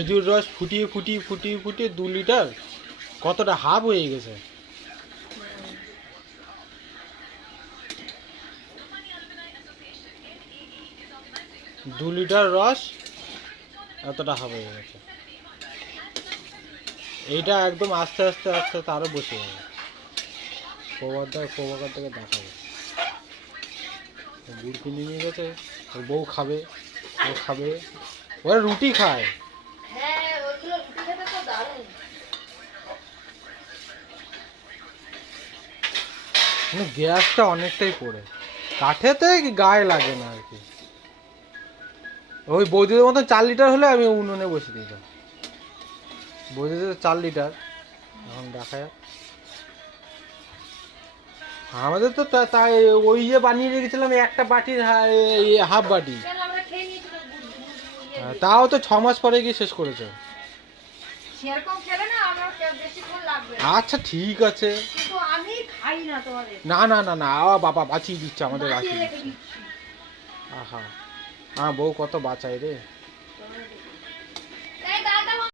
খেজুর রস ফুটিয়ে ফুটিয়ে ফুটিয়ে ফুটিয়ে 2 লিটার কতটা হাফ হয়ে গেছে। 2 লিটার রস এতটা হাফ হয়ে গেছে। এইটা একদম আস্তে আস্তে আস্তে আস্তে আরো বসে যাবে। প্রভাকার থেকে দেখাবে গুড় কিনে নিয়ে গেছে, ওর বউ খাবে, ও খাবে, ওরা রুটি খায়। গ্যাসটা অনেকটাই পড়ে, কাঠেতে গায়ে লাগে না আর কি। ওই বৌদিদের মতন 4 লিটার হলে আমি উনুনে বসে দিতাম। বৌদিদের 4 লিটার, এখন দেখা যাক। আমাদের তো তাই ওই যে বানিয়ে রেখেছিলাম একটা বাটির হাফ বাটি, তাও তো 6 মাস পরে গিয়ে শেষ করেছে। আচ্ছা ঠিক আছে, না না না না বাবা বাঁচিয়ে দিচ্ছে, আমাদের বাঁচিয়ে দিচ্ছে। আহা, বউ কত বাঁচায় রে।